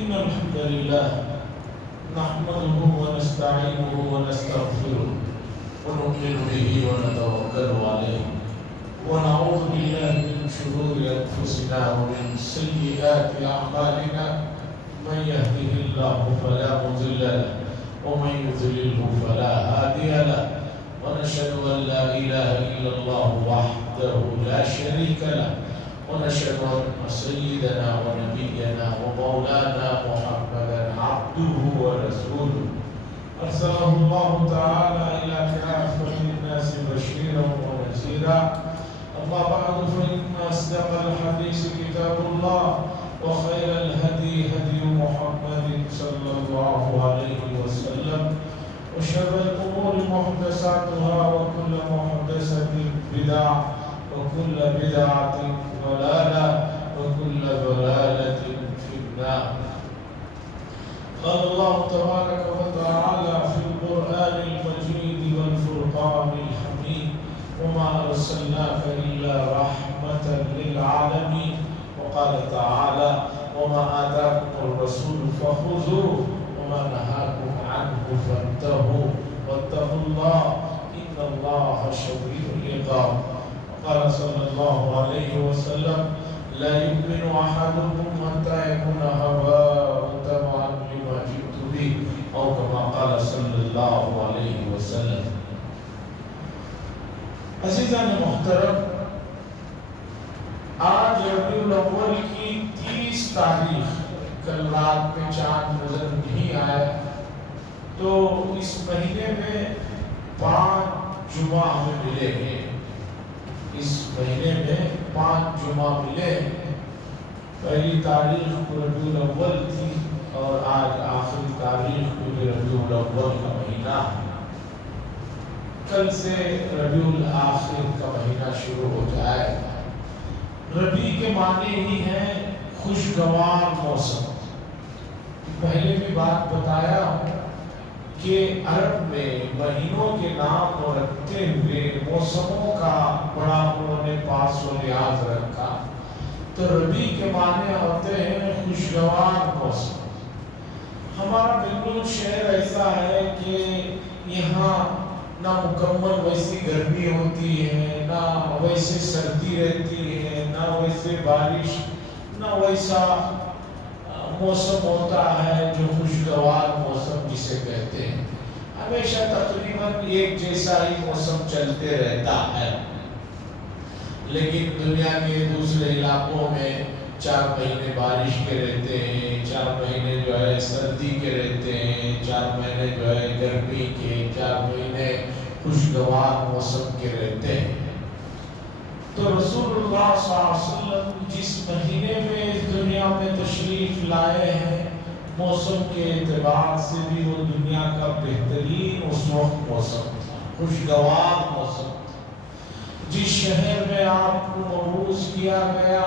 إن الحمد لله نحمده ونستعينه ونستغفره ونؤمن به ونتوكل عليه ونعوذ بالله من شرور أنفسنا ومن سيئات أعمالنا من يهده الله فلا مضل له ومن يضلله فلا هادي له ونشهد أن لا إله إلا الله وحده لا شريك له ونشهد أن سيدنا ونبينا ومولانا محمدا عبده ورسوله أرسله الله تعالى إلى كافة الناس بشيرا ونذيرا أما بعد فإن أصدق الحديث كتاب الله وخير الهدي هدي محمد صلى الله عليه وسلم وشر الأمور محدثاتها وكل محدثة بدعة وكل بدعة ضلالة وكل ضلالة في النار. قال الله تبارك وتعالى في القرآن المجيد والفرقان الحميد وما أرسلناك إلا رحمة للعالمين. وقال تعالى وما آتاكم الرسول فخذوه وما نهاكم عنه فانتهوا واتقوا الله إن الله شديد العقاب. قال صلى الله عليه وسلم لا يؤمن أحدكم حتى يكون هواه تبعا لما جئت به أو كما قال صلى الله عليه وسلم. عزیزان محترم، آج ربیع الاول کی 30 تاریخ، کل رات میں چاند نظر نہیں آیا، تو اس مہینے میں 5 جمعہ ہمیں ملے ہیں. اس مہینے میں 5 جمعہ ملے. پہلی تاریخ کو ربیع الاول تھی اور آج آخری تاریخ کو ربیع الاول کا مہینہ. کل سے ربیع الاخر کا مہینہ شروع ہو جائے. ربیع کے معنی ہی ہیں خوشگوار موسم. پہلے بھی بات بتایا کہ عرب میں مہینوں کے نام رکھتے ہوئے موسموں کا بڑا انہوں نے پاس و لحاظ رکھا. تو ربیع کے معنی ہوتے ہیں خوشگوار موسم. ہمارا بالکل شہر ایسا ہے کہ یہاں نہ مکمل ویسی گرمی ہوتی ہے، نہ ویسے سردی رہتی ہے، نہ ویسے بارش، نہ ویسا موسم ہوتا ہے جو خوشگوار موسم جسے کہتے ہیں. ہمیشہ تقریباً ایک جیسا ہی موسم چلتے رہتا ہے. لیکن دنیا کے دوسرے علاقوں میں 4 مہینے بارش کے رہتے ہیں، 4 مہینے جو ہے سردی کے رہتے ہیں، 4 مہینے جو ہے گرمی کے، 4 مہینے خوشگوار موسم کے رہتے ہیں. تو رسول اللہ صلی اللہ علیہ وسلم جس مہینے میں اس دنیا میں تشریف لائے ہیں، موسم کے اعتبار سے بھی وہ دنیا کا بہترین اس وقت موسم تھا، خوشگوار موسم تھا. جس شہر میں آپ کو مبعوث کیا گیا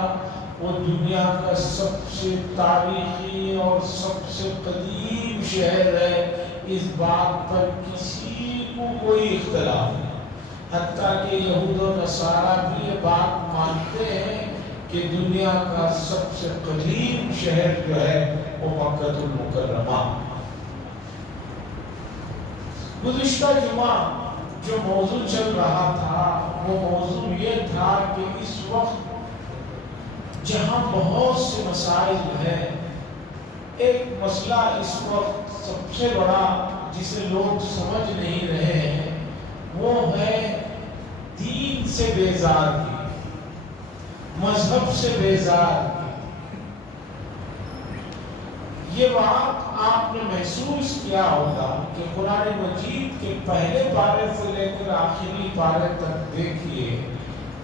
وہ دنیا کا سب سے تاریخی اور سب سے قدیم شہر ہے. اس بات پر کسی کو کوئی اختلاف نہیں. حتیٰ کہ یہود و نصارہ بھی یہ بات مانتے ہیں کہ دنیا کا سب سے قدیم شہر جو ہے وہ مکہ المکرمہ. گزشتہ جمعہ جو موضوع چل رہا تھا وہ موضوع یہ تھا کہ اس وقت جہاں بہت سے مسائل ہیں، ایک مسئلہ اس وقت سب سے بڑا جسے لوگ سمجھ نہیں رہے ہیں وہ ہے دین سے بیزار کی، مذہب سے بیزار کی. یہ بات آپ نے محسوس کیا ہوگا کہ قرآن مجید کے پہلے پارے سے لے کر آخری پارے تک دیکھیے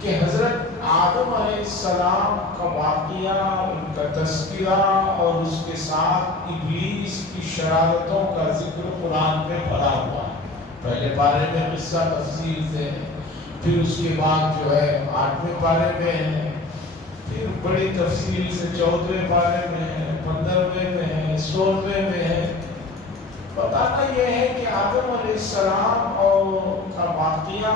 کہ حضرت آدم علیہ السلام کا واقعہ، ان کا تذکرہ اور اس کے ساتھ ابلیس کی شرارتوں کا ذکر قرآن میں پڑا ہوا. پہلے پارے میں قصہ تفصیل سے، پھر اس کے بعد جو ہے 8ویں پارے میں ہے، پھر بڑی تفصیل سے 14ویں پارے میں ہے، 15ویں میں ہے، 16ویں میں ہے. بتانا یہ ہے کہ آدم علیہ السلام اور کا واقعہ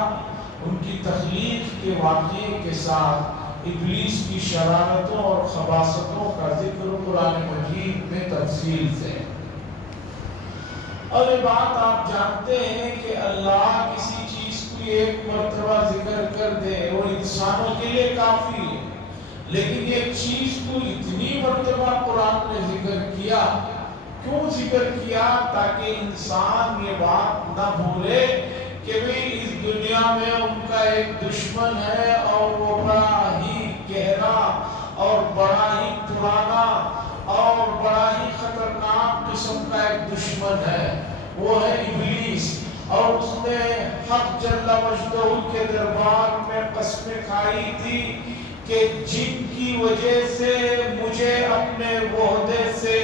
ان کی تخلیق کے واقعے کے ساتھ ابلیس کی شرارتوں اور خباثتوں کا ذکر قرآن مجید میں تفصیل سے ہے۔ اور یہ بات آپ جانتے ہیں کہ اللہ کسی چیز کو ایک مرتبہ ذکر کر دے وہ انسانوں کے لیے کافی ہے، لیکن ایک چیز کو اتنی مرتبہ قرآن نے ذکر کیا، کیوں ذکر کیا؟ تاکہ انسان یہ بات نہ بھولے کہ بھئی اس دنیا میں ان کا ایک دشمن ہے اور وہ بڑا ہی گہرا اور بڑا ہی پرانا اور بڑا ہی خطرناک قسم کا ایک دشمن ہے، وہ ہے ابلیس۔ اور اس نے حق جل مجدہ کے دربار میں قسمیں کھائی تھی کہ جن کی وجہ سے مجھے اپنے عہدے سے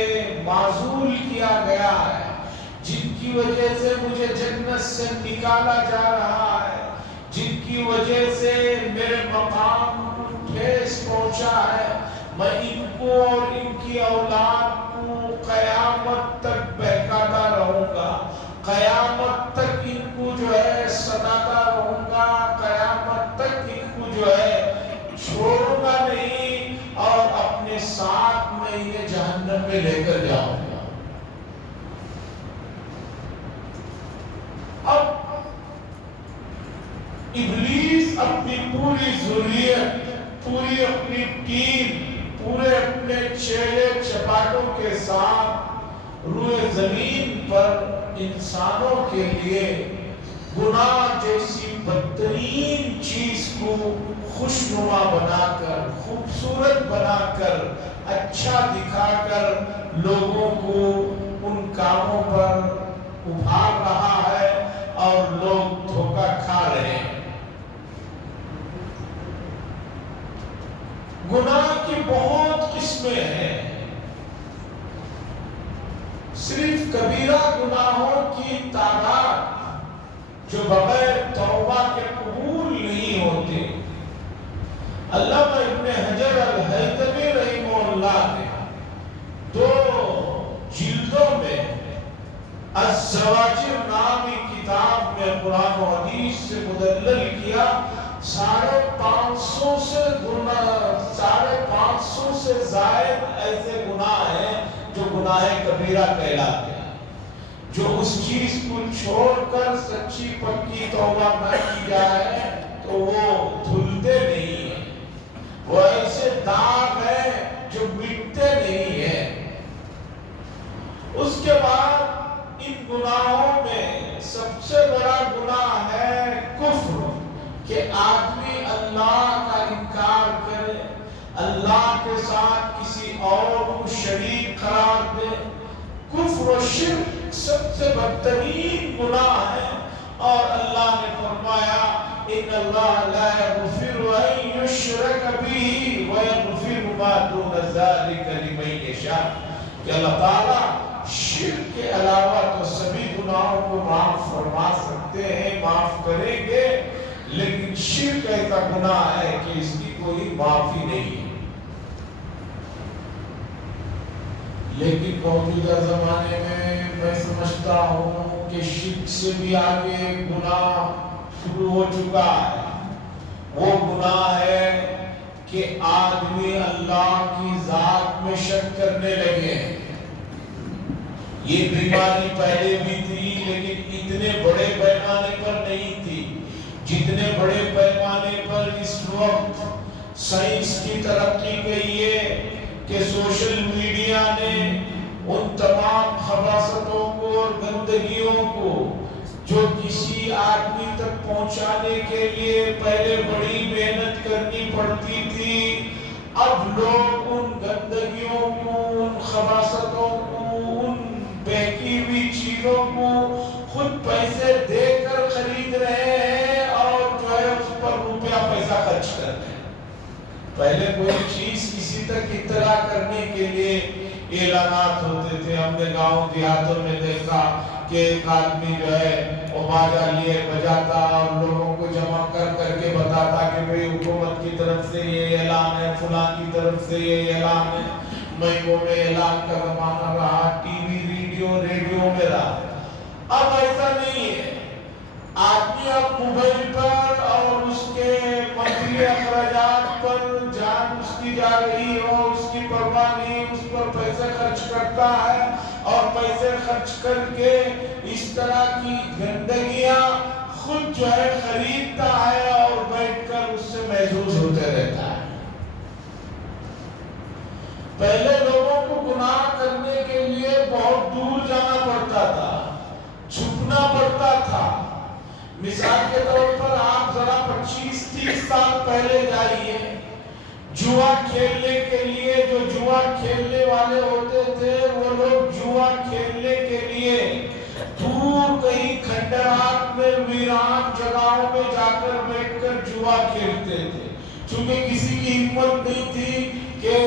معزول کیا گیا ہے، جن کی وجہ سے مجھے جنت سے نکالا جا رہا ہے، جن کی وجہ سے میرے مقام کو ٹھیس پہنچا ہے، میں ان کو اور ان کی اولاد کو قیامت تک بہکاتا رہوں گا، قیامت تک ان کو جو ہے سناتا رہوں گا، قیامت تک ان کو جو ہے چھوڑوں گا نہیں، اور اپنے ساتھ میں انہیں جہنم میں لے کر جاؤں گا۔ اب ابلیس اپنی پوری ذریت، پوری اپنی ٹیم، پورے اپنے چیلے چپاٹوں کے ساتھ روئے زمین پر انسانوں کے لیے گناہ جیسی بدترین چیز کو خوشنما بنا کر، خوبصورت بنا کر، اچھا دکھا کر لوگوں کو ان کاموں پر ابھار رہا ہے اور لوگ دھوکہ کھا رہے ہیں۔ گناہ کی بہت قسمیں ہیں، صرف کبیرہ گناہوں کی تعداد جو بغیر توبہ کے قبول نہیں ہوتے۔ علامہ ابن حجر الہیثمی رحمہ اللہ نے 2 جلدوں میں الزواجر نامی کتاب میں قرآن و حدیث سے مدلل کیا، 550 سے زائد ایسے گناہ ہیں جو گناہ کبیرہ کہلاتے ہیں، جو اس چیز کو چھوڑ کر سچی پکی توبہ نہ کی جائے تو وہ دھلتے نہیں ہیں، وہ ایسے داغ ہیں جو مٹتے نہیں ہیں۔ اس کے بعد ان گناہوں میں سب سے بڑا گناہ ہے کفر، کہ آدمی اللہ کا انکار کرے، اللہ کے ساتھ کسی اور کو شریک قرار دے۔ کفر و شرک سب سے بدترین گناہ ہے، اور اللہ نے فرمایا ان اللہ لا یغفر ان یشرک به ویغفر ما دون ذلک لمن یشاء، کہ اللہ تعالیٰ شرک کے علاوہ تو سبھی گناہوں کو معاف فرما سکتے ہیں، معاف کریں گے، لیکن شرک ایسا گناہ ہے کہ اس کی کوئی معافی نہیں ہے۔ لیکن موجودہ زمانے میں سمجھتا ہوں کہ شرک سے بھی آگے گناہ شروع ہو چکا ہے۔ وہ گناہ ہے کہ آدمی اللہ کی ذات میں شک کرنے لگے ہیں۔ یہ بیماری پہلے بھی تھی لیکن اتنے بڑے پیمانے پر نہیں تھی جتنے بڑے پیمانے پر اس وقت سائنس کی ترقی گئی ہے، کہ سوشل میڈیا نے ان تمام خباثتوں کو اور گندگیوں کو جو کسی آدمی تک پہنچانے کے لیے پہلے بڑی محنت کرنی پڑتی تھی، اب لوگ ان گندگیوں کو، ان خباثتوں کو، ان بہکی ہوئی چیزوں کو خود پیسے دے کر خرید رہے ہیں اور جو ہے اس پر روپیہ پیسہ خرچ کر رہے ہیں۔ پہلے کوئی چیز کسی تک اطلاع کرنے کے لیے اعلانات ہوتے تھے۔ ہم نے گاؤں دیہاتوں میں دیکھا کہ ایک آدمی جو ہے وہ باجا لیے بجاتا اور لوگوں کو جمع کر کر کے بتاتا کہ بھئی حکومت کی طرف سے یہ اعلان ہے، فلاں کی طرف سے یہ اعلان ہے۔ مہینوں میں اعلان کا زمانہ رہا، ٹی وی ریڈیو میں رہا۔ اب ایسا نہیں ہے، آدمی اب موبائل پر اور اس کے منزلی اخراجات پر کی جا رہی ہو اس کی پرواہ نہیں، اس پر پیسے خرچ کرتا ہے اور پیسے خرچ کر کے اس طرح کی گندگیاں خود جو ہے خریدتا ہے اور بیٹھ کر اس سے محظوظ ہوتے رہتا ہے۔ پہلے لوگوں کو گناہ کرنے کے لیے بہت دور جانا پڑتا تھا، چھپنا پڑتا تھا۔ مثال کے طور پر آپ ذرا 25-30 سال پہلے جائیے، جوا کھیلنے کے لیے جو جوا کھیلنے والے ہوتے تھے وہ لوگ جوا کھیلنے کے لیے دور کہیں کھنڈرات میں ویران جگہوں میں جا کر بیٹھ کر جوا کھیلتے تھے، چونکہ کسی کی ہمت نہیں تھی کہ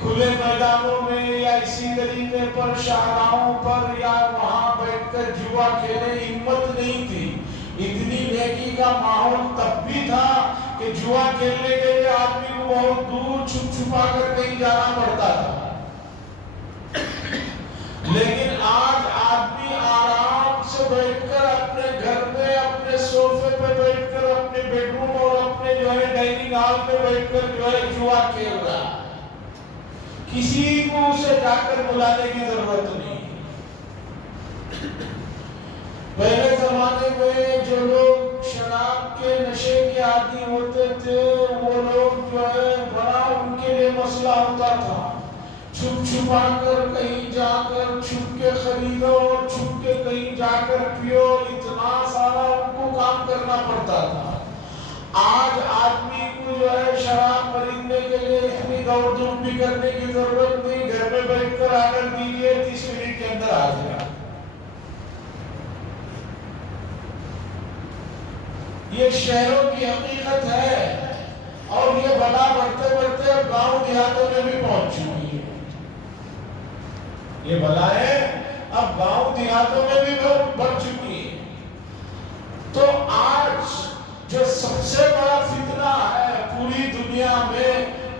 کھلے میدانوں میں یا اسی طریقے پر شاہراہوں پر یا وہاں بیٹھ کر جوا کھیلے، ہمت نہیں تھی۔ اتنی نیکی کا ماحول تب بھی تھا کہ جوا کھیلنے کے لیے آدمی کو بہت دور چھپ چھپا کر کہیں جانا پڑتا تھا۔ لیکن آج آدمی آرام سے بیٹھ کر اپنے گھر میں اپنے صوفے پہ بیٹھ کر اپنے بیڈ روم اور اپنے جو ہے ڈائننگ ہال میں بیٹھ کر جو ہے جوا کھیل رہا ہے، کسی کو اسے جا کر بلانے کی ضرورت نہیں۔ پہلے زمانے میں جو لوگ شراب کے نشے کے عادی ہوتے تھے وہ لوگ جو ہے بڑا ان کے لیے مسئلہ ہوتا تھا، چھپ چھپا کر کہیں جا کر چھپ کے خریدو اور چھپ کے کہیں جا کر پیو، اتنا سارا ان کو کام کرنا پڑتا تھا۔ آج آدمی کو جو ہے شراب خریدنے کے لیے اتنی دوڑ دھوپ بھی کرنے کی ضرورت نہیں، گھر میں بیٹھ کر آرڈر دیجیے 30 منٹ کے اندر آ جائے۔ یہ شہروں کی حقیقت ہے اور یہ بلا بڑھتے بڑھتے اب گاؤں دیہاتوں میں بھی پہنچ چکی ہے۔ یہ بلائیں اب گاؤں دیہاتوں میں بھی بڑھ چکی ہے۔ تو آج جو سب سے بڑا فتنہ ہے پوری دنیا میں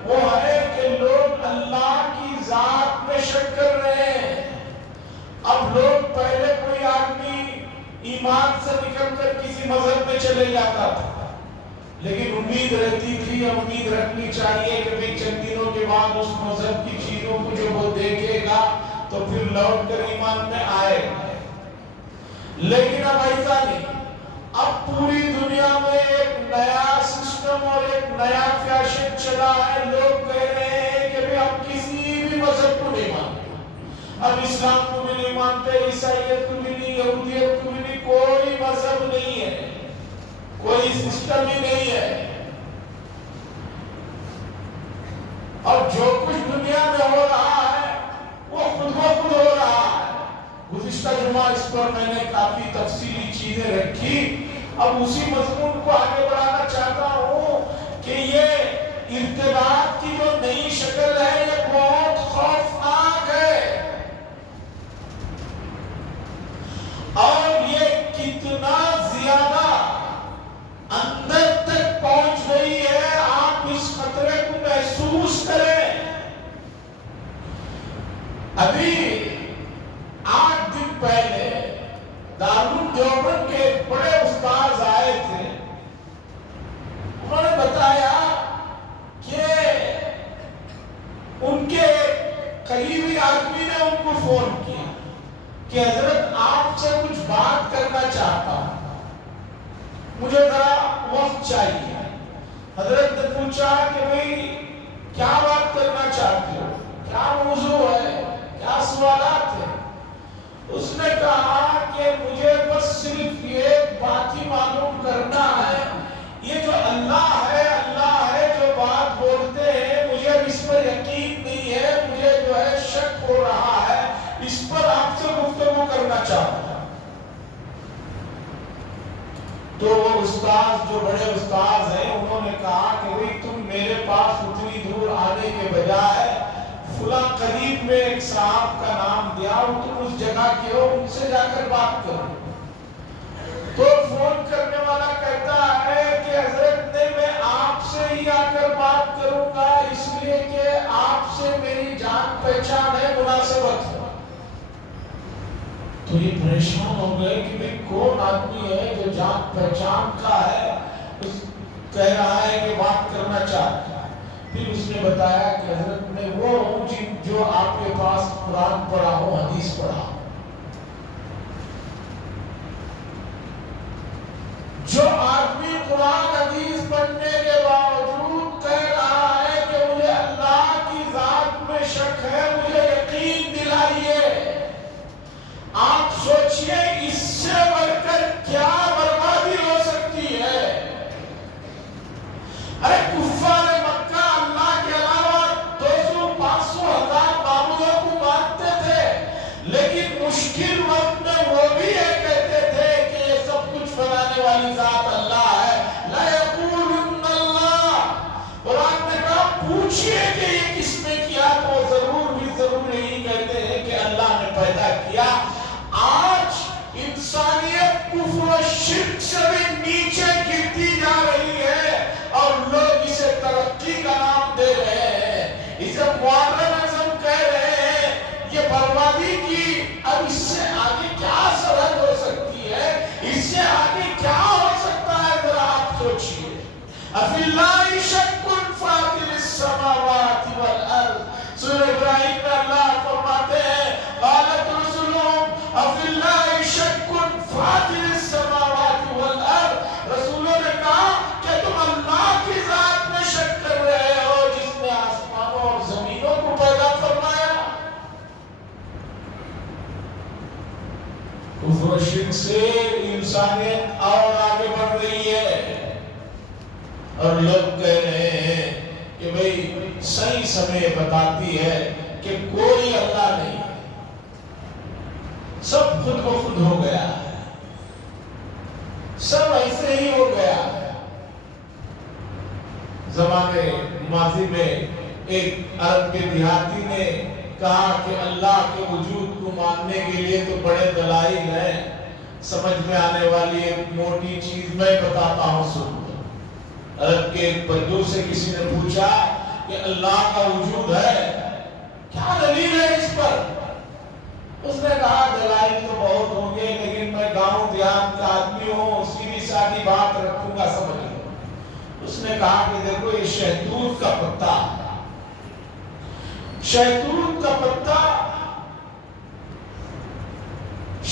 وہ ہے کہ لوگ اللہ کی ذات میں شک کر رہے ہیں۔ اب لوگ پہلے کوئی آدمی ایمان سے نکل کر کسی مذہب میں چلے جاتا تھا، لیکن امید رہتی تھی، امید رکھنی چاہیے کہ بھی چند دنوں کے بعد اس مذہب کی چیزوں کو جو وہ دیکھے گا تو پھر لوٹ کر ایمان میں آئے گا۔ لیکن اب ایسا نہیں، اب پوری دنیا میں ایک نیا سسٹم اور ایک نیا فیشن چلا ہے۔ لوگ کہہ رہے ہیں کہ بھی ہم کسی بھی مذہب کو نہیں مانتے، اب اسلام کو بھی نہیں مانتے، عیسائیت کو بھی نہیں، یہودیت کو بھی نہیں، کوئی مذہب نہیں ہے، کوئی سسٹم ہی نہیں ہے۔ اور جو کچھ دنیا میں ہو رہا ہے وہ خود بخود ہو رہا ہے۔ گزشتہ جمعہ اس پر میں نے کافی تفصیلی چیزیں رکھی، اب اسی مضمون کو آگے بڑھانا چاہتا ہوں کہ یہ ارتداد کی جو نئی شکل ہے یہ بہت خوفناک ہے، اور یہ کتنا زیادہ اندر تک پہنچ گئی ہے آپ اس خطرے کو محسوس کریں۔ ابھی 8 دن پہلے دارالعلوم دیوبند کے ایک بڑے استاذ آئے تھے، انہوں نے بتایا کہ ان کے قریبی آدمی نے ان کو فون کیا کہ حضرت آپ سے کچھ بات کرنا چاہتا ہوں، مجھے ذرا وقت چاہیے۔ حضرت نے پوچھا کہ بھئی کیا بات کرنا چاہتے ہو، کیا موضوع ہے، کیا سوالات ہیں؟ اس نے کہا کہ مجھے بس صرف ایک بات ہی معلوم کرنا ہے، یہ جو اللہ ہے جو بات بولتے ہیں مجھے اب اس پر یقین نہیں ہے، مجھے جو ہے شک ہو رہا ہے، اس پر آپ سے گفتگو کرنا چاہتا ہوں۔ تو وہ استاذ جو بڑے استاذ ہیں انہوں نے کہا کہ بھئی تم میرے پاس اتنی دور آنے کے بجائے فلاں قریب میں ایک صاحب کا نام دیا، تم اس جگہ کے ہو، ان سے جا کر بات کرو۔ تو فون کرنے والا کہتا ہے کہ حضرت نے میں آپ سے ہی آ کر بات کروں گا، اس لیے کہ آپ سے میری جان پہچان ہے، مناسبت ہے۔ تو یہ پریشان ہو گئے کہ بھئی کون آدمی ہے جو جان پہچان کا ہے، کہہ رہا ہے کہ بات کرنا چاہتا ہے۔ پھر اس نے بتایا کہ حضرت میں وہ ہوں جو آپ کے پاس قرآن پڑھا ہوں، حدیث پڑھا ہوں، جو آدمی قرآن حدیث پڑھنے کے باوجود کہہ رہا ہے کہ مجھے اللہ کی ذات میں شک ہے، مجھے یقین دلائیے، آپ سوچئے اس سے بڑھ کر کیا بربادی ہو سکتی ہے۔ ارے کفار مکہ اللہ کے علاوہ 200-500,000 معبودوں کو مانتے تھے، لیکن مشکل وقت میں وہ بھی یہ کہتے تھے کہ یہ سب کچھ بنانے والی ذات اللہ ہے۔ لَيَقُولُنَّ اللَّهُ، قرآن نے کہا پوچھئے کہ یہ کس نے کیا، تو ضرور یہی کہتے ہیں کہ اللہ نے پیدا کیا۔ آج انسانیت کفر و شرک سے بھی نیچے گرتی جا رہی ہے اور لوگ اسے ترقی کا نام دے رہے ہیں، اسے ماڈرنزم کہہ رہے ہیں۔ یہ بربادی کی اب اس سے آگے کیا سرحد ہو سکتی ہے، اس سے آگے کیا ہو سکتا ہے، ذرا آپ سوچئے۔ اَفِي اللَّهِ شَكٌّ فَاطِرِ السَّمَاوَاتِ وَالْأَرْضِ، سورہ ابراہیم میں اللہ فرماتے ہیں قَالَتْ رُسُلُهُمْ اَفِي اللَّهِ شَكٌّ فَاطِرِ السَّمَاوَاتِ وَالْأَرْضِ، رسولوں نے کہا کہ تم اللہ کی ذات میں شک کر رہے ہو جس نے آسمانوں اور زمینوں کو پیدا فرمایا۔ کفر و شرک سے انسانیت اور آگے بڑھ رہی ہے اور لوگ کہہ رہے ہیں کہ بھئی سائنس ہمیں بتاتی ہے کہ کوئی اللہ نہیں، سب خود کو خود ہو گیا ہے، سب ایسے ہی ہو گیا ہے۔ زمانے ماضی میں ایک عرب کے دیہاتی نے کہا کہ اللہ کے وجود کو ماننے کے لیے تو بڑے دلائل ہیں، سمجھ میں آنے والی ایک موٹی چیز میں بتاتا ہوں سنو۔ عرب کے ایک بدو سے کسی نے پوچھا کہ اللہ کا وجود ہے، کیا دلیل ہے اس پر؟ اس نے کہا دلائل تو بہت ہوں گے، لیکن میں گاؤں دیہات کا آدمی ہوں، سیدھی سادھی بات رکھوں گا، سمجھ لو۔ اس نے کہا کہ دیکھو یہ شہتوت کا پتا، شہتوت کا پتا،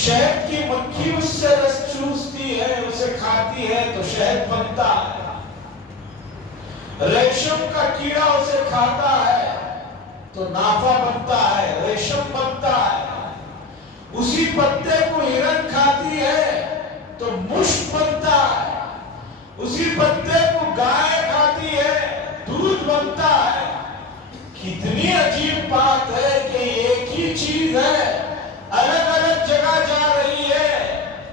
شہد کی مکھی اس سے رس چوستی ہے، اسے کھاتی ہے تو شہد بنتا ہے، ریشم کا کیڑا اسے کھاتا ہے تو نافع بنتا ہے، ریشم بنتا ہے، اسی پتے کو ہرن کھاتی ہے تو مشک بنتا ہے، اسی پتے کو گائے کھاتی ہے دودھ بنتا ہے۔ کتنی عجیب بات ہے کہ ایک ہی چیز ہے، الگ الگ جگہ جا رہی ہے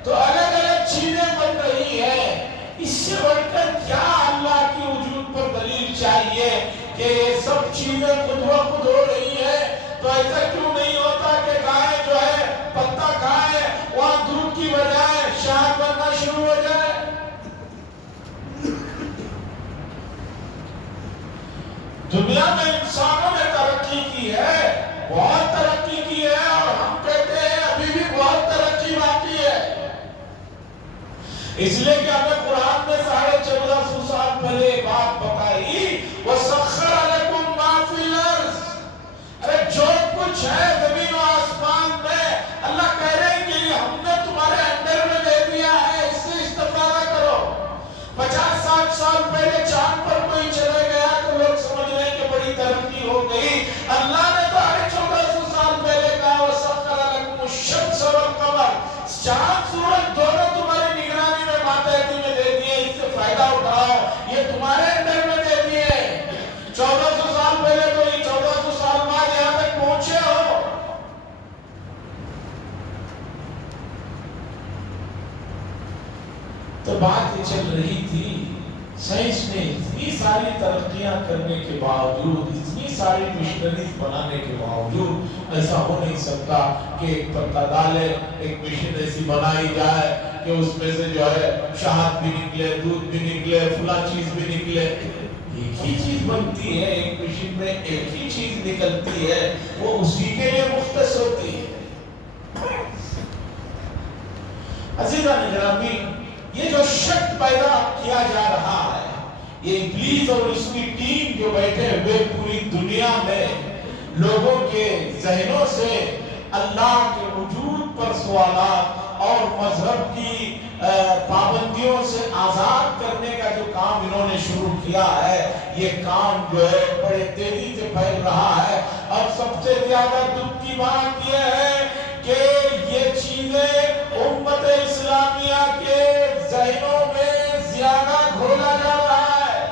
تو الگ الگ چیزیں بن رہی ہیں۔ اس سے بڑھ کر کیا اللہ کی وجود پر دلیل چاہیے کہ یہ سب چیزیں خود بخود ہو رہی ہیں؟ تو ایسا کیوں نہیں ہوتا کہ گائے جو ہے پتا کھائے، وہاں دودھ کی بجائے شہد بننا شروع ہو جائے؟ دنیا میں انسانوں نے ترقی کی ہے، بہت ترقی کی ہے، اور ہم کہتے ہیں ابھی بھی بہت ترقی باقی ہے، اس لیے کہ ہمیں قرآن میں 1450 سال پہلے ایک بات بتائی، وَسَخَّرَ لَكُم مَّا فِي الْأَرْضِ، ارے جو کچھ ہے زمین و آسمان میں، اللہ کہہ رہے ہیں کہ ہم نے تمہارے انڈر میں دے دیا ہے، اس سے استفادہ کرو۔ 50-60 سال پہلے چاند پر کوئی چلے گیا تو لوگ سمجھ رہے ہیں کہ بڑی ترقی ہو گئی۔ اللہ نے تو 1400 سال پہلے کہا وَسَخَّرَ لَكُمُ الشَّمْسَ وَالْقَمَرَ، چاند سورج دونوں تمہاری نگرانی میں ماتحتی میں دے دیے، اس سے فائدہ اٹھاؤ، یہ تمہارے انڈر میں دے دیے۔ 1400 سال پہلے تو یہ 1400 سال بعد یہاں تک پہنچے ہو۔ تو بات یہ چل رہی تھی، سائنس نے اتنی ساری ترقیاں کرنے کے باوجود، اتنی ساری مشنریز بنانے کے باوجود ایسا ہو نہیں سکتا کہ ایک پتا ڈالے، ایک مشین ایسی بنائی جائے کہ اس میں سے جو ہے شہد بھی نکلے، دودھ بھی نکلے، فلاں چیز بھی نکلے۔ ایک ہی چیز بنتی ہے، ایک مشین میں ایک ہی چیز نکلتی ہے، وہ اسی کے لیے مختص ہوتی ہے۔ عزیزان گرامی، یہ جو شک پیدا کیا جا رہا ہے، یہ ابلیس اور اس کی ٹیم جو بیٹھے ہوئے پوری دنیا میں لوگوں کے ذہنوں سے اللہ کے وجود پر سوالات اور مذہب کی پابندیوں سے آزاد کرنے کا جو کام انہوں نے شروع کیا ہے، یہ کام جو ہے بڑے تیزی سے پھیل رہا ہے۔ اور سب سے زیادہ دکھ کی بات یہ ہے کہ یہ چیزیں امت اسلامیہ کے ذہنوں میں زیادہ گھولا جا رہا ہے۔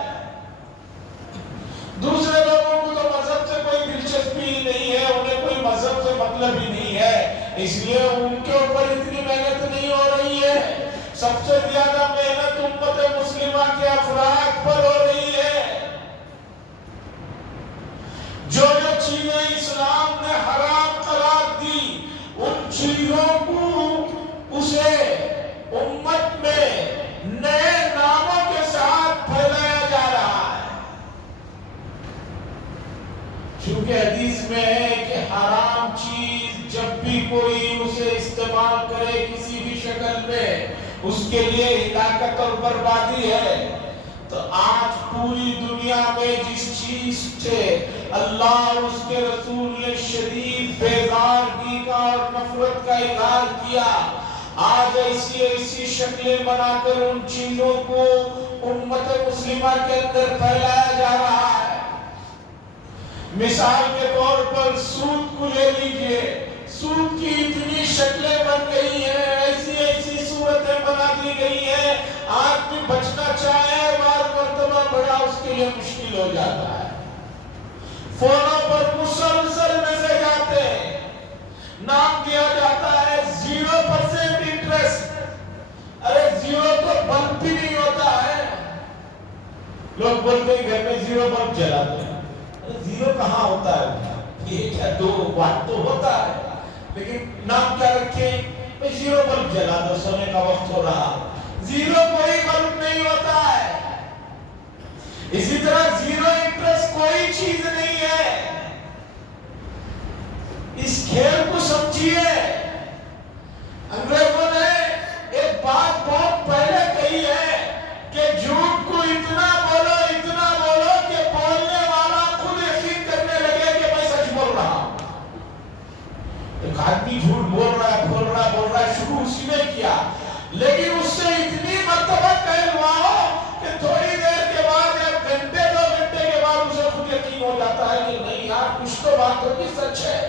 دوسرے لوگوں کو تو مذہب سے کوئی دلچسپی ہی نہیں ہے، انہیں کوئی مذہب سے مطلب ہی نہیں ہے، اس لیے ان کے اوپر اتنی محنت نہیں ہو رہی ہے۔ سب سے زیادہ محنت امت مسلمہ کے افراد پر ہو رہی ہے۔ جو چیزیں اسلام نے حرام قرار دی، ان چیزوں کو اسے امت میں نئے ناموں کے ساتھ پھیلایا جا رہا ہے۔ چونکہ حدیث میں ہے کہ حرام چیز جب بھی کوئی اسے استعمال کرے کسی بھی شکل میں، اس کے لیے ہلاکت اور بربادی ہے۔ تو آج پوری دنیا میں جس چیز سے اللہ اور اس کے رسول نے شدید بیزارگی کا اور نفرت کا اظہار کیا، آج ایسی شکلیں بنا کر ان چیزوں کو امت مسلمہ کے اندر پھیلایا جا رہا ہے۔ مثال کے طور پر سود کو لے لیجئے، سود کی اتنی شکلیں بن گئی ہیں، ایسی صورتیں بنا دی گئی ہیں، آدمی بچنا چاہے بار مرتبہ بڑا اس کے لیے مشکل ہو جاتا ہے۔ فونوں پر مسلسل میسج آتے ہیں، نام دیا جاتا ہے 0% انٹرسٹ۔ ارے 0 تو بلب بھی نہیں ہوتا ہے۔ لوگ بولتے ہیں گھر میں 0 بلب جلاتے ہیں، 0 کہاں ہوتا ہے؟ یہ کیا 2 واٹ تو ہوتا ہے، لیکن نام کیا رکھیں؟ 0 بلب جلا دو، سونے کا وقت ہو رہا۔ 0 کوئی بلب نہیں ہوتا ہے۔ اسی طرح 0 انٹرسٹ کوئی چیز نہیں ہے۔ اس کھیل کو سمجھیے۔ انگریزوں نے ایک بات بہت پہلے کہی ہے کہ جھوٹ کو اتنا بولو کہ بولنے والا خود یقین کرنے لگے کہ میں سچ بول رہا ہوں۔ ایک آدمی جھوٹ بول رہا ہے، شروع اسی نے کیا، لیکن اس سے اتنی مرتبہ کہلواؤ کہ تھوڑی دیر کے بعد یا گھنٹے 2 گھنٹے کے بعد اسے خود یقین ہو جاتا ہے کہ نہیں یار کچھ تو بات ہوگی، سچ ہے۔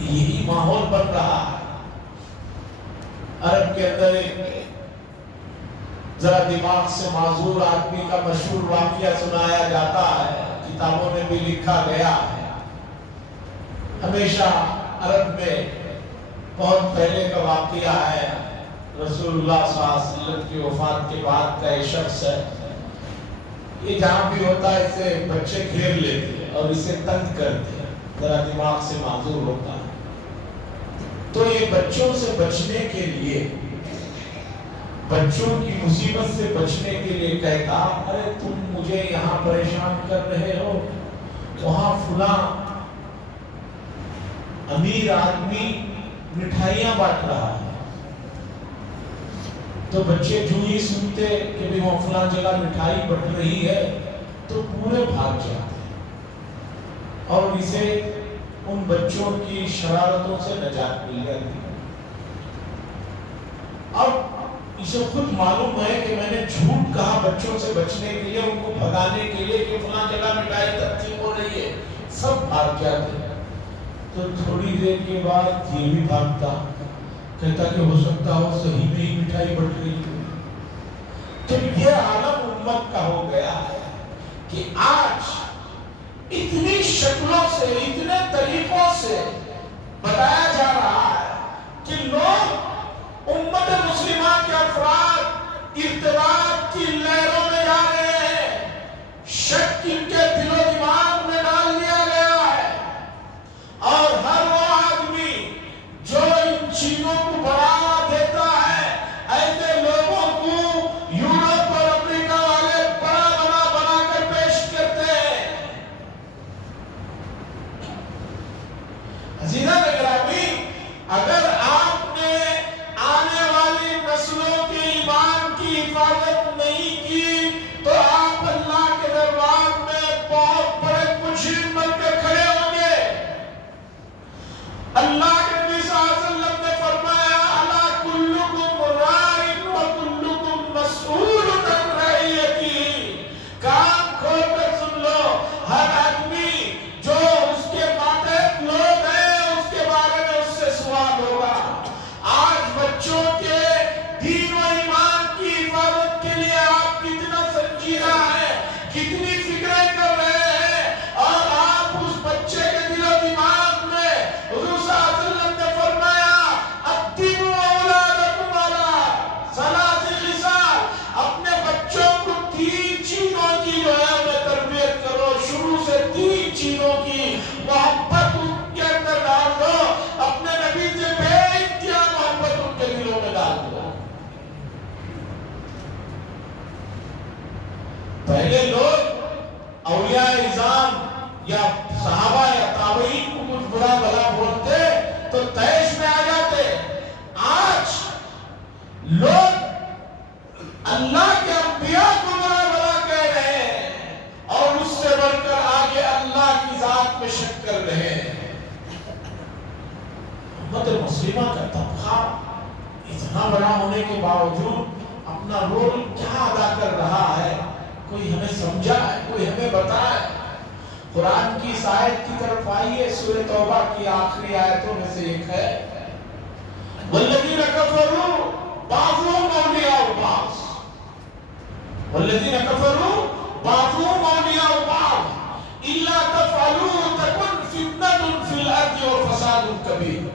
یہی ماحول بن رہا ہے۔ عرب کے اندر ایک ذرا دماغ سے معذور آدمی کا مشہور واقعہ سنایا جاتا ہے، کتابوں میں بھی لکھا گیا ہے۔ ہمیشہ عرب میں بہت پہلے کا واقعہ ہے، رسول اللہ صلی اللہ علیہ وسلم کی وفات کے بعد کا یہ شخص ہے۔ یہ جہاں بھی ہوتا ہے اسے بچے گھیر لیتے ہیں اور اسے تنگ کرتے ہیں، ذرا دماغ سے معذور ہوتا ہے۔ تو یہ بچوں سے بچنے کے لیے، بچوں کی مصیبت سے بچنے کے لیے کہتا، ارے تم مجھے یہاں پریشان کر رہے ہو، وہاں فلاں امیر آدمی مٹھائیاں بانٹ رہا ہے۔ تو بچے جو ہی سنتے کہ بھی وہاں فلاں جگہ مٹھائی بٹ رہی ہے تو پورے بھاگ جاتے ہیں اور اسے ان بچوں کی شرارتوں سے نجات مل جاتی ہے۔ اب اسے خود معلوم ہے کہ میں نے جھوٹ کہا بچوں سے بچنے کے لیے، ان کو بھگانے کے لیے کہ فلاں جگہ مٹھائی تقسیم ہو رہی ہے، سب بھاگ جاتے ہیں۔ تو تھوڑی دیر کے بعد یہ بھی بھاگتا، کہتا کہ ہو سکتا ہو صحیح میں ہی مٹھائی بٹ رہی ہے۔ تو یہ عالم امت کا ہو گیا ہے کہ آج اتنی شکلوں سے، اتنے طریقوں سے بتایا جا رہا ہے کہ لوگ امت مسلمہ کے افراد ارتداد کی لہروں میں جا رہے ہیں، شک ان کے دل و دماغ میں ڈال دیا گیا ہے، اور ہر وہ آدمی جو ان چیزوں کو بڑھاوا دیتا ہے، ایسے لوگوں کو یورپ اور امریکہ والے بنا کر پیش کرتے ہیں۔ عزیزان اکرامی، اگر آپ نے آنے والی نسلوں کے ایمان کی حفاظت نہیں کی میں شک کر رہے ہیں۔ امت مسلمہ کا طبقہ اتنا بڑا ہونے کے باوجود اپنا رول کیا ادا کر رہا ہے؟ کوئی ہمیں سمجھا ہے؟ کوئی ہمیں بتائے؟ قرآن کی اس آیت کی طرف آئیے، سورہ توبہ کی آخری آیتوں میں سے ایک ہے، والذین کفروا بعضهم اولیاء بعض، والذین کفروا بعضهم اولیاء بعض الا تفعلوا تکن فتنة فی الارض وفساد کبیر۔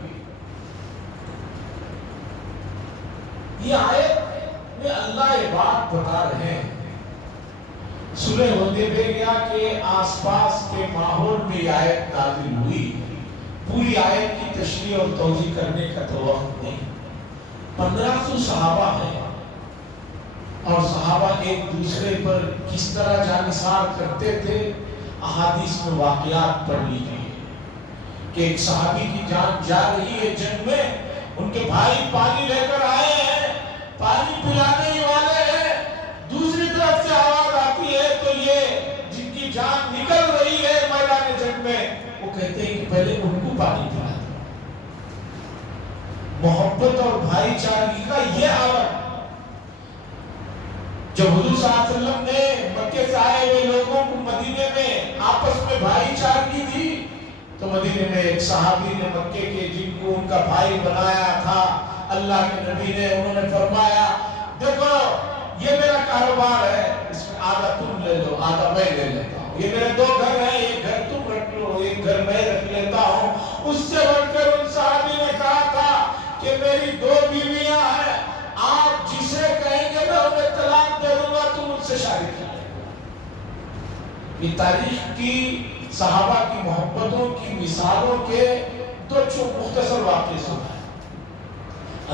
یہ آیت میں اللہ یہ بات بتا رہے ہیں، سورہ حدیبیہ کے آس پاس کے ماحول میں یہ آیت نازل ہوئی۔ پوری آیت کی تشریح اور توضیح کرنے کا تو وقت نہیں۔ 1500 صحابہ ہیں، اور صحابہ ایک دوسرے پر کس طرح جانثار کرتے تھے، احادیث میں واقعات پڑھ لیجیے کہ ایک صحابی کی جان جا رہی ہے جنگ میں، ان کے بھائی پانی لے کر آئے ہیں، پانی پلانے ہی والے ہیں، دوسری طرف سے آواز آتی ہے تو یہ جن کی جان نکل رہی ہے میدان جنگ میں، وہ کہتے ہیں کہ پہلے ان کو پانی پلا دو۔ محبت اور بھائی چارگی کا یہ عالم، جب حضور صلی اللہ علیہ وسلم نے مکے سے آئے ہوئے لوگوں کو مدینے میں آپس میں بھائی چارگی دی، تو مدینے میں ایک صحابی نے مکے کے جن کو ان کا بھائی بنایا تھا، اللہ کے نبی نے انہوں نے فرمایا دیکھو یہ میرا کاروبار ہے، اس میں آدھا تم لے لو آدھا میں لے لیتا ہوں، یہ میرے 2 گھر ہیں، ایک گھر تم رکھ لو ایک گھر میں رکھ لیتا ہوں۔ اس سے بڑھ کر ان صحابی نے کہا تھا کہ میری 2 بیویاں ہیں، آپ جسے کہیں گے میں انہیں طلاق دے دوں گا، تم ان سے شادی کر لیں۔ یہ تاریخ کی صحابہ کی محبتوں کی مثالوں کے 2 مختصر واقعے سنا ہے۔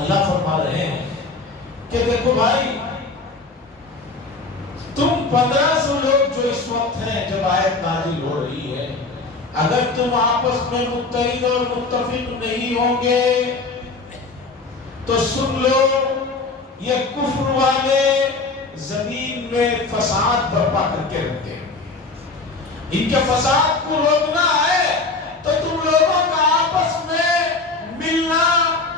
اللہ فرما رہے ہیں کہ دیکھو بھائی، تم 1500 لوگ جو اس وقت ہیں جب آیت نازل ہو رہی ہے، اگر تم آپس میں متحد اور متفق نہیں ہوں گے تو سن لو یہ کفر والے زمین میں فساد برپا کر کے رکھتے ہیں۔ ان کے فساد کو روکنا ہے تو تم لوگوں کا آپس میں ملنا،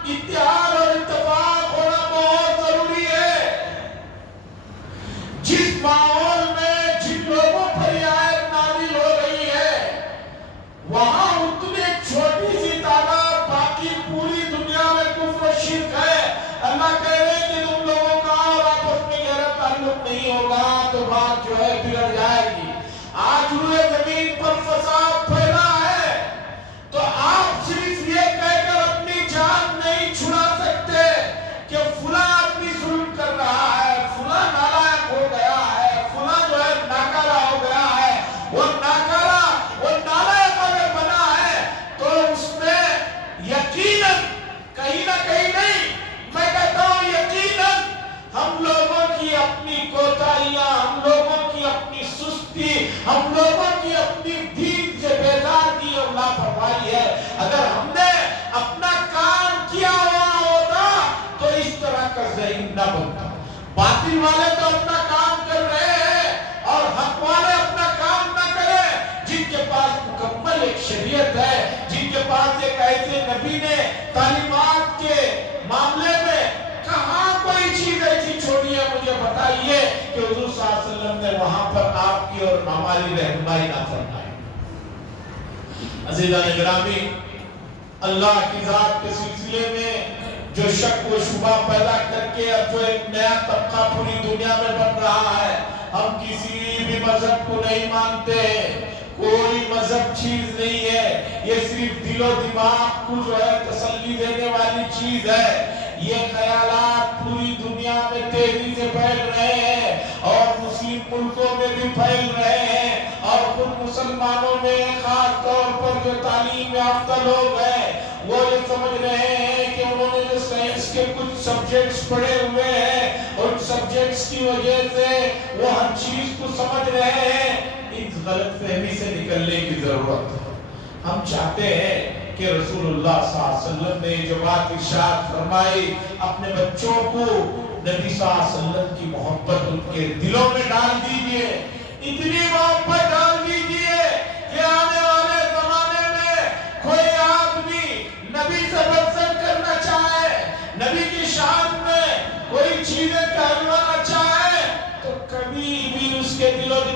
اتحاد اور اتفاق ہونا بہت ضروری ہے۔ جس ماحول میں جن لوگوں پر یہ آیت نازل ہو رہی ہے، وہاں اتنی چھوٹی سی تعداد، باقی پوری دنیا میں کفر و شرک ہے۔ اللہ کہہ رہے ہیں کہ تم لوگوں کا اور آپس میں گہرا تعلق نہیں ہوگا تو بات جو ہے بگڑ جائے گی۔ آج روئے زمین پر فساد پھیلا ہے تو آپ صرف یہ کہہ کر اپنی جان نہیں چھڑا سکتے کہ فلاں آدمی ظلم کر رہا ہے، فلاں نالائق ہو گیا ہے، فلاں جو ہے ناکارہ ہو گیا ہے۔ وہ ناکارہ، وہ نالائق اگر بنا ہے تو اس میں یقیناً کہیں نہ کہیں نہیں، میں کہتا ہوں یقیناً ہم لوگوں کی اپنی کوتاہیاں، ہم لوگوں کی اپنی سستی، ہم لوگوں کی اپنی دین سے بیزاری اور لاپرواہی ہے۔ اگر ہم نے اپنا کام کیا ہوا ہوتا تو اس طرح کا ذہن نہ بنتا۔ باطل والے تو اپنا کام کر رہے ہیں اور حق والے اپنا کام نہ کریں۔ جن کے پاس مکمل ایک شریعت ہے، جن کے پاس ایک ایسے نبی نے تعلیمات کے معاملے میں کہاں کوئی چیز ایسی چھوڑی ہے، مجھے بتائیے کہ حضور صلی اللہ علیہ وسلم نے وہاں پر آپ کی اور ہماری رہنمائی نہ فرمائی۔ عزیزان گرامی، اللہ کی ذات کے سلسلے میں جو شک و شبہ پیدا کر کے اب جو ایک نیا طبقہ پوری دنیا میں بن رہا ہے، ہم کسی بھی مذہب کو نہیں مانتے، کوئی مذہب چیز نہیں ہے، یہ صرف دل و دماغ کو جو ہے تسلی دینے والی چیز ہے۔ یہ خیالات پوری دنیا میں تیزی سے پھیل رہے ہیں اور مسلم ملکوں میں بھی پھیل رہے ہیں، اور خود مسلمانوں میں خاص طور پر جو تعلیم یافتہ لوگ ہیں وہ یہ سمجھ رہے ہیں کہ انہوں نے جو سائنس کے کچھ سبجیکٹس پڑھے ہوئے ہیں، ان سبجیکٹس کی وجہ سے وہ ہر چیز کو سمجھ رہے ہیں۔ اس غلط فہمی سے نکلنے کی ضرورت ہے۔ ہم چاہتے ہیں کہ رسول اللہ صلی اللہ علیہ وسلم نے جو بات ارشاد فرمائی، اپنے بچوں کو نبی صلی اللہ علیہ وسلم کی محبت ان کے دلوں میں ڈال دیجئے، اتنی محبت ڈال دیجئے کہ آنے والے زمانے